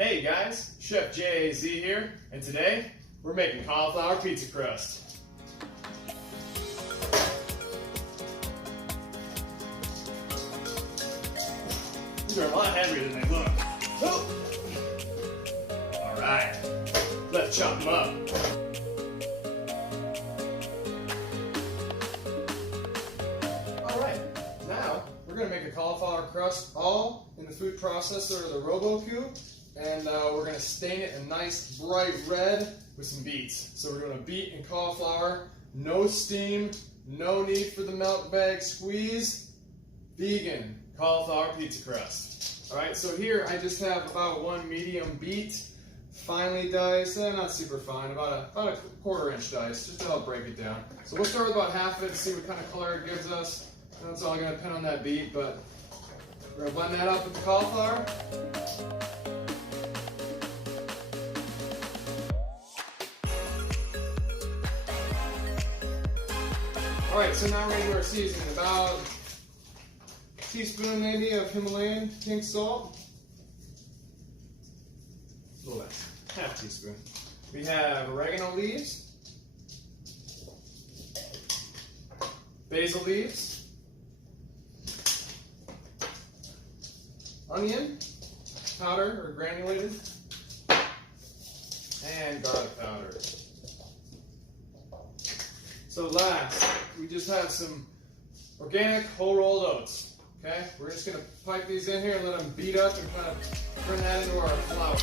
Hey guys, Chef JAZ here, and today we're making cauliflower pizza crust. These are a lot heavier than they look. Alright, let's chop them up. Alright, now we're going to make a cauliflower crust all in the food processor or the RoboCube. And we're going to stain it a nice bright red with some beets. So we're doing a beet and cauliflower, no steam, no need for the milk bag squeeze, vegan cauliflower pizza crust. Alright, so here I just have about one medium beet, finely diced, not super fine, about a quarter-inch dice, just to help break it down. So we'll start with about half of it and see what kind of color it gives us. And that's all going to depend on that beet, but we're going to blend that up with the cauliflower. Alright, so now we're going to do our seasoning. About a teaspoon maybe of Himalayan pink salt. A little less, half teaspoon. We have oregano leaves, basil leaves, onion powder or granulated, and garlic powder. So last, we just have some organic whole rolled oats. Okay, we're just going to pipe these in here and let them beat up and kind of turn that into our flour.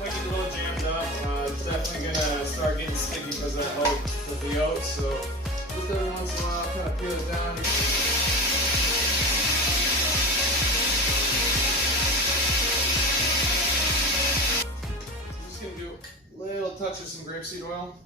Might get a little jammed up. It's definitely going to start getting sticky because of the oats. So just every once in a while, kind of peel it down. I'm just going to do a little touch of some grapeseed oil.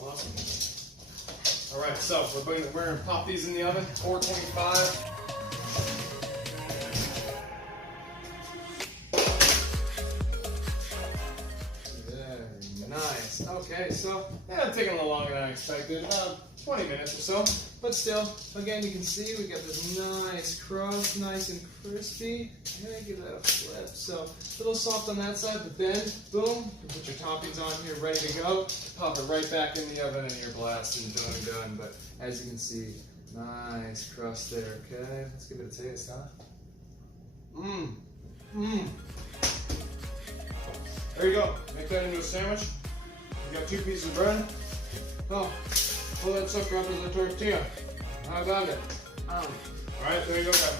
Awesome. Alright, so we're going to pop these in the oven, 425. Very nice. Okay, so it's taking a little longer than I expected, 20 minutes or so. But still, again, you can see we got this nice crust, nice and crispy. Give that a flip. So a little soft on that side, but then, boom, you put your toppings on here, ready to go. Pop it right back in the oven and you're blasting, done. But as you can see, nice crust there, okay? Let's give it a taste, huh? There you go. Make that into a sandwich. You got 2 pieces of bread. Oh, pull that sucker up as a tortilla. How about it? Alright, there you go, guys.